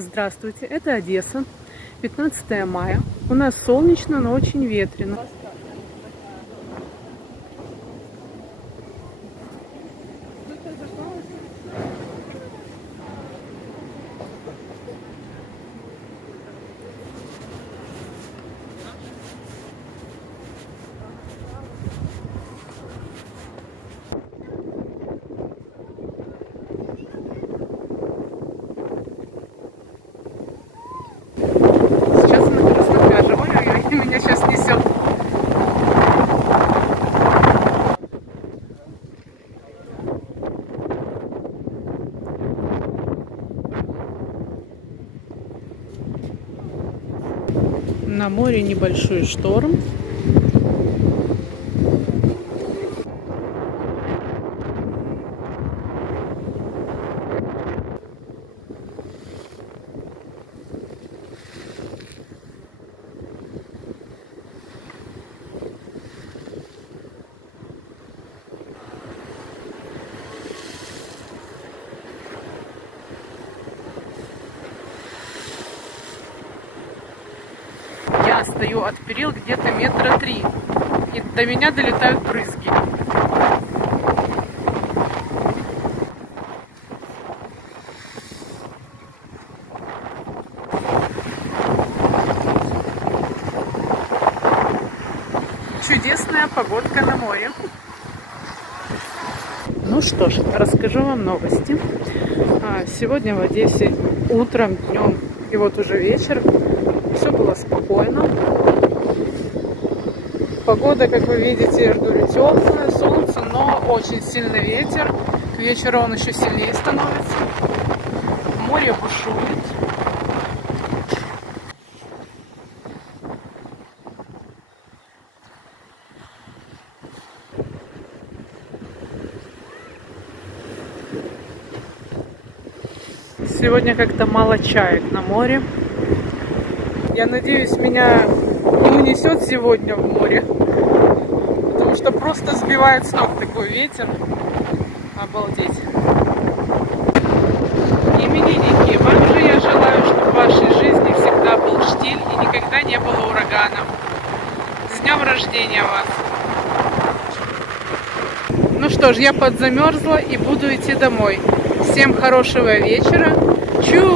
Здравствуйте, это Одесса, 15 мая. У нас солнечно, но очень ветрено. Сейчас я нахожусь на пляже. Ой-ой-ой, меня сейчас несет. На море небольшой шторм. Я стою от перил где-то метра 3, и до меня долетают брызги. Чудесная погодка на море. Ну что ж, расскажу вам новости. Сегодня в Одессе утром, днем и вот уже вечер. Все было спокойно. Погода, как вы видите, я говорю, теплая, солнце, но очень сильный ветер. К вечеру он еще сильнее становится. Море бушует. Сегодня как-то мало чаек на море. Я надеюсь, меня не унесет сегодня в море, потому что просто сбивает с ног такой ветер. Обалдеть. Именинники, вам же я желаю, чтобы в вашей жизни всегда был штиль и никогда не было ураганов. С днем рождения вас! Ну что ж, я подзамерзла и буду идти домой. Всем хорошего вечера. Чу!